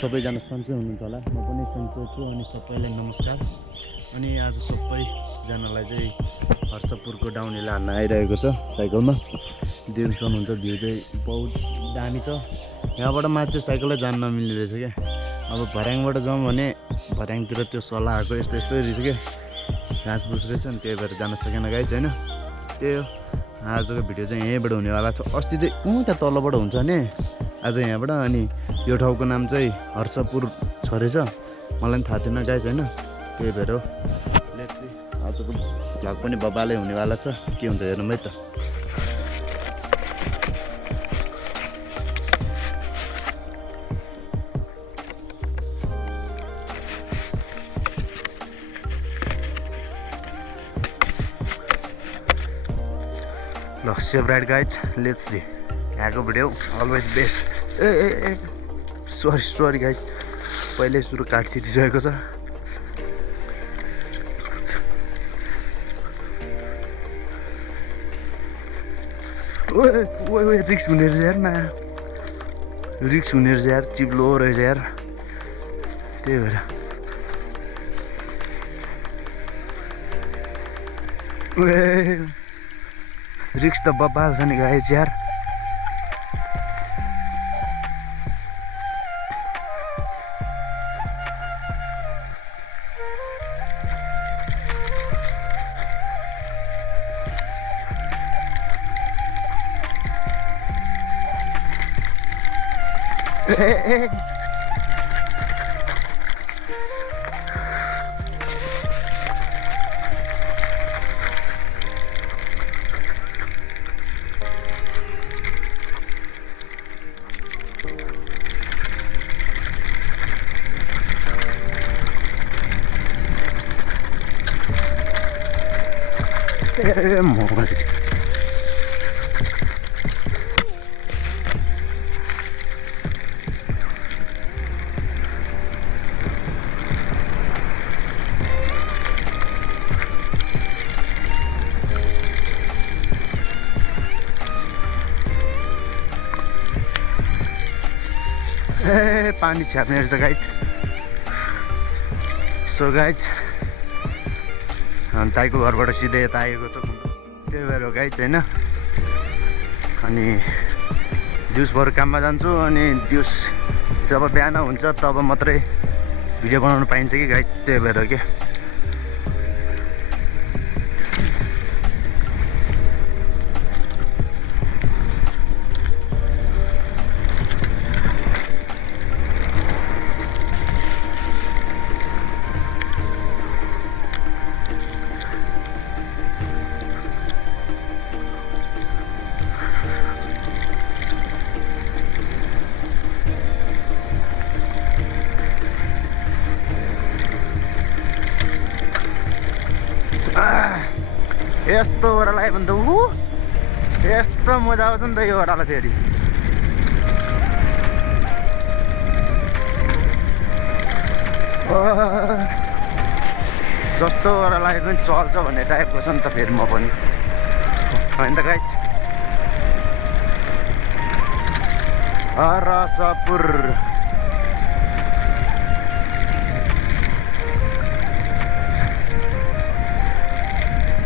सबैजना सन्चै हुनुहुन्छ होला। म पनि सन्चै छु अनि सबैलाई नमस्कार। अनि आज सबैजनालाई चाहिँ हर्षपुरको डाउन हिल हान्न आइरहेको छ साइकलमा। देउसन हुन्छ, भ्यू चाहिँ बहुत दामी छ। यहाँबाट माथि चाहिँ साइकललाई जान नमिल्ने रहेछ क्या। अब भर्याङबाट जाउँ भने भर्याङतिर त्यो सल्लाह आएको यस्तो यस्तै रहेछ क्या, घाँस फुस रहेछ नि, त्यही भएर जान सकेन गाइज होइन। त्यही हो, आजको भिडियो चाहिँ यहीँबाट हुनेवाला छ। अस्ति चाहिँ त्यहाँ तलबाट हुन्छ भने आज यहाँबाट। अनि यो ठाउँको नाम चाहिँ हर्षपुर छ रहेछ, मलाई पनि थाहा थिएन गाइज होइन। त्यही भएर हो, लेट्स सी आजको भ्लग पनि बबालै हुनेवाला छ। के हुन्छ हेरौँ है त। ल save ride guys, let's see. यहाँको भिडियो अलवेज बेस्ट। ए सरी गाइज, पहिल्यै सुरु काटिसकेको छ। ओए रिक्स हुने रहेछ यार, न रिक्स हुने रहेछ यार, चिप्लो रहेछ यार। त्यही भएर रिक्स त बब्बाल छ नि गाइज यार। पानी छ्याप्ने रहेछ गाइज। सो गाइज ताईको घरबाट सिधै यता आएको छ, त्यही भएर हो गाइज होइन। अनि दिउँसभर काममा जान्छु, अनि दिउँस जब बिहान हुन्छ तब मात्रै भिडियो बनाउनु पाइन्छ कि गाइज, त्यही भएर के। यस्तो ओह्रालो आयो भने त यस्तो मजा आउँछ नि त यो ओह्रालो फेरि। जस्तो ओह्रालो आयो पनि चल्छ भन्ने टाइपको छ नि त फेरि म पनि होइन त गाइज। हर्षपुर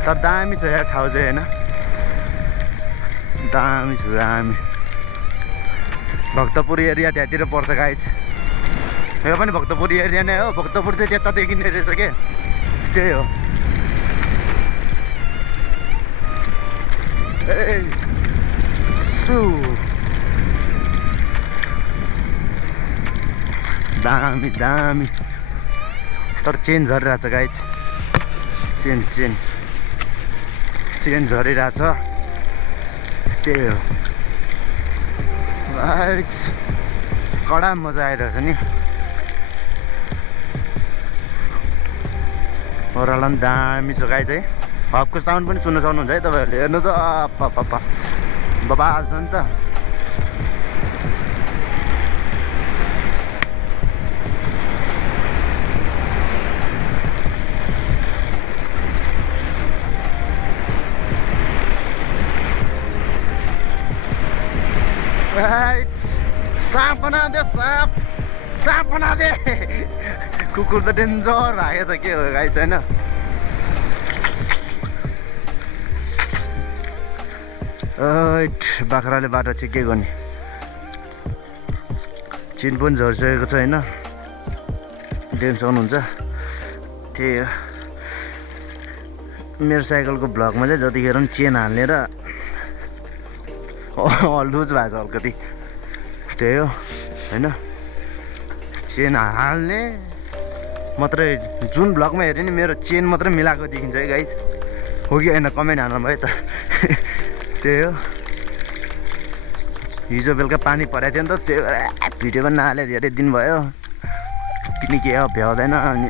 तर दामी छ यार ठाउँ चाहिँ होइन, दामी छ दामी। भक्तपुर एरिया त्यहाँतिर पर्छ गाइज, यो पनि भक्तपुर एरिया नै हो। भक्तपुर चाहिँ त्यता देखिने रहेछ के, त्यही हो। ए सु दामी दामी, तर चेन झरिरहेछ गाइज, चेन झरिरहेछ, त्यही हो गाइज। कडा मजा आइरहेछ नि। ओह्रालो पनि दामी छ गाइज है। हबको साउन्ड पनि सुन्न सक्नुहुन्छ है तपाईँहरूले, हेर्नु त बबाल छ नि त। साँप बनाउँदै साँप साँप बनादे कुकुर त डेन्जर आयो त के हो गाई छैन बाख्राले बाटो चाहिँ के गर्ने चिन पनि झरिसकेको छ होइन टेन्सन हुन्छ त्यही हो मेरो साइकलको ब्लकमा चाहिँ जतिखेर पनि चेन हाल्ने र लुज भएको छ अलिकति त्यही हो होइन चेन हाल्ने मात्रै जुन ब्लकमा हेऱ्यो नि मेरो चेन मात्रै मिलाएको देखिन्छ है गाइज हो कि होइन कमेन्ट हाल्नु भयो त त्यही हो हिजो बेलुका पानी परेको थियो नि त त्यही भएर भिडियो पनि नहाले धेरै दिन भयो किनकि भ्याउँदैन अनि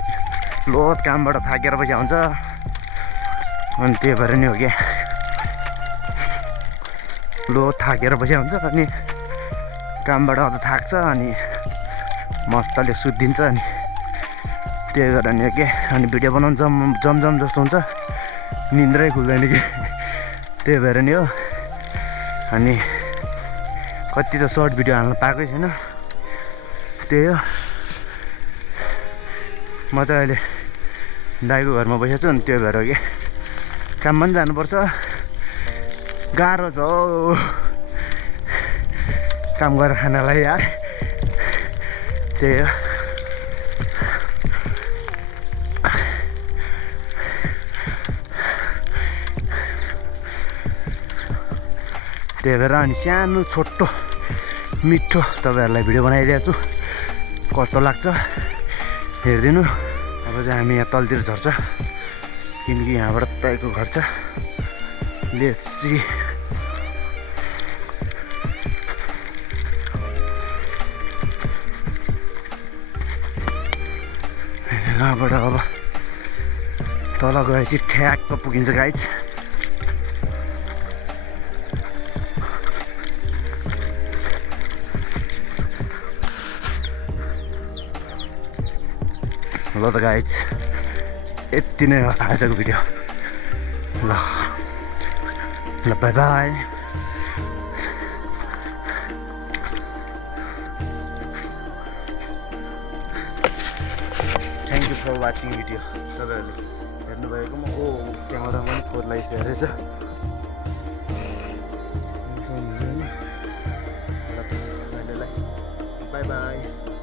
लोत कामबाट थाकेर पछि आउँछ अनि त्यही भएर नि हो क्या लोत थाकेर पछि आउँछ अनि कामबाट आउँदा थाक्छ अनि मस्तले सुत्दिन्छ अनि त्यही गरेर नि हो क्या अनि भिडियो बनाउनु जम जस्तो हुन्छ निन्द्रै खुल्दैन कि त्यही भएर नि हो अनि कति त सर्ट भिडियो हाल्न पाएकै छैन त्यही हो म त अहिले दाइको घरमा बसेको छु अनि त्यो भएर हो कि काममा पनि जानुपर्छ गाह्रो छ हौ काम गरेर खानालाई यार त्यही हो त्यही भएर अनि सानो छोटो मिठो तपाईँहरूलाई भिडियो बनाइदिएको छु कस्तो लाग्छ हेरिदिनु अब चाहिँ हामी यहाँ तलतिर झर्छ किनकि यहाँबाट तपाईँको घर छ लेट्स सी यहाँबाट अब तल गएपछि ठ्याक्क पुगिन्छ गाइज ल त गाइज यति नै हो आजको भिडियो ल bye bye thank you for watching video तपाईँहरूले हेर्नुभएकोमा क्यामेरामा पनि फोर लाइट हेरेछ बाई बाई